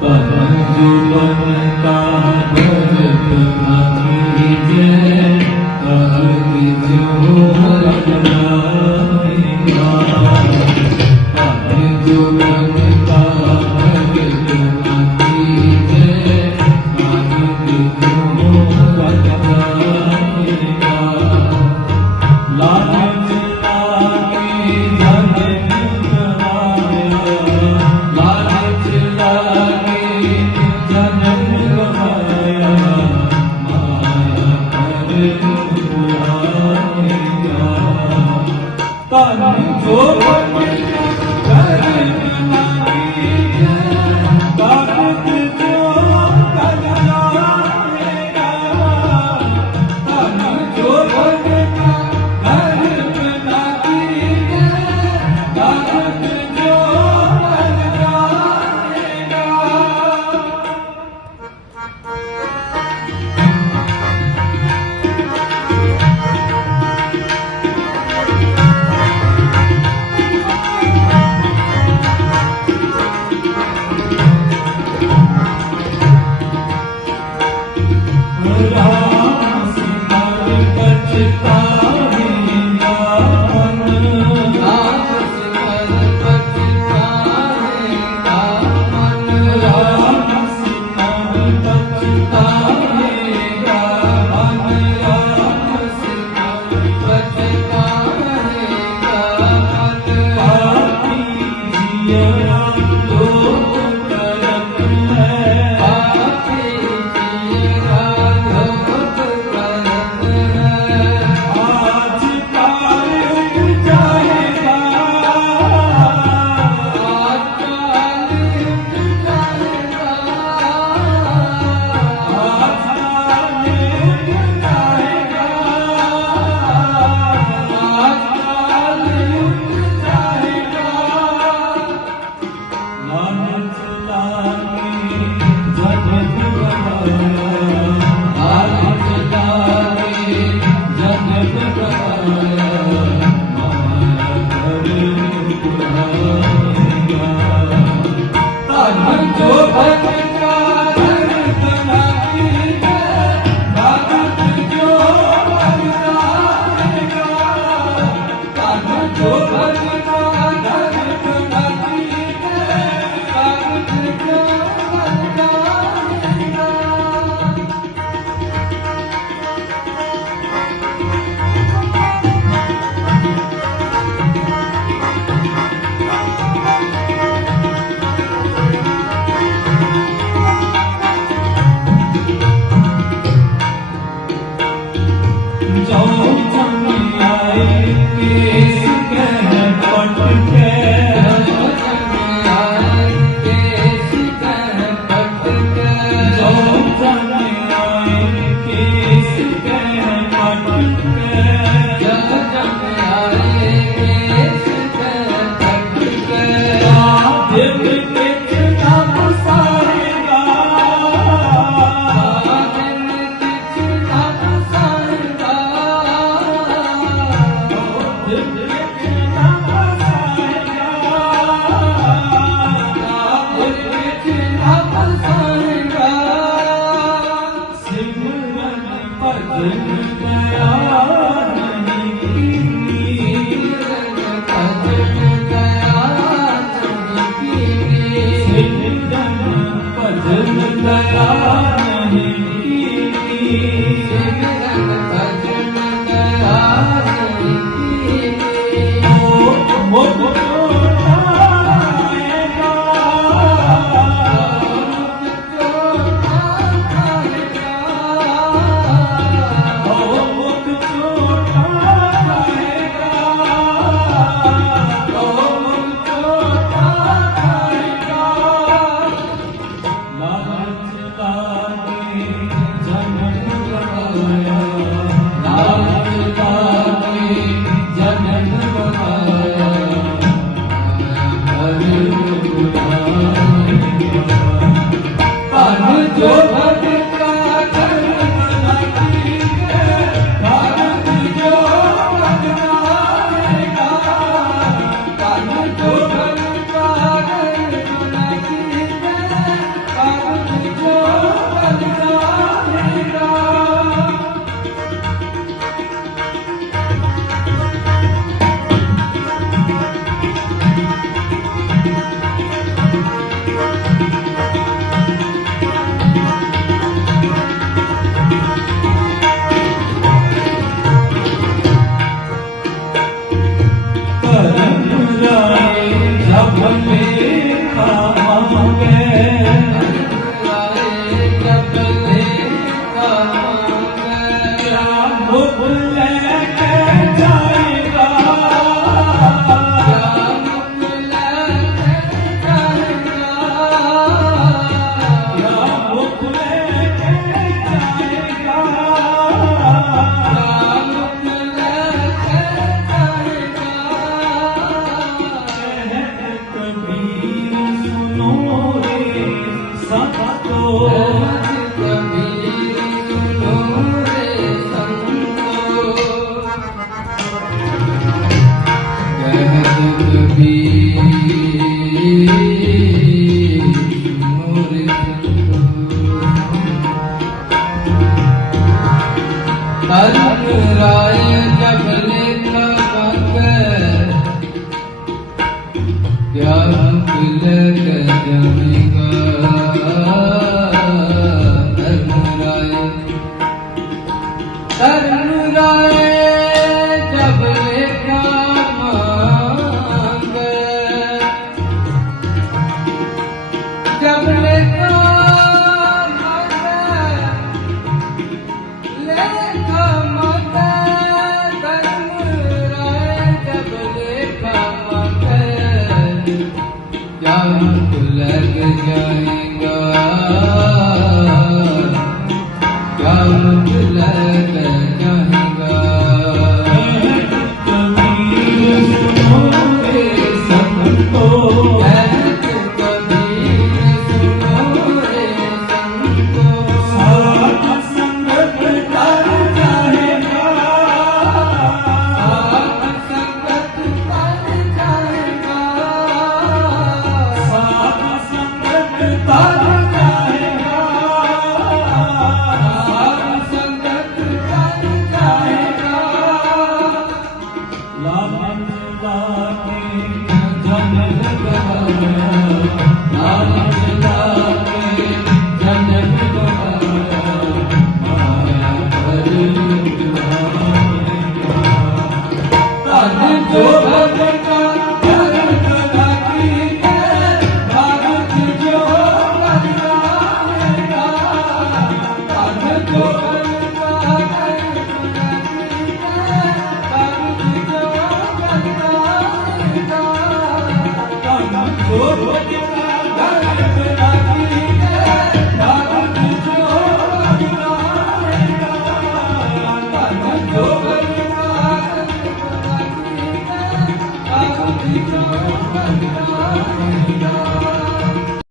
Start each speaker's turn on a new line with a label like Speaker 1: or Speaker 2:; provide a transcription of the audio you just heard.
Speaker 1: but, but, but, but, but, but, भगवतो भगवता Dios Quando, जब लग जाएगा I'm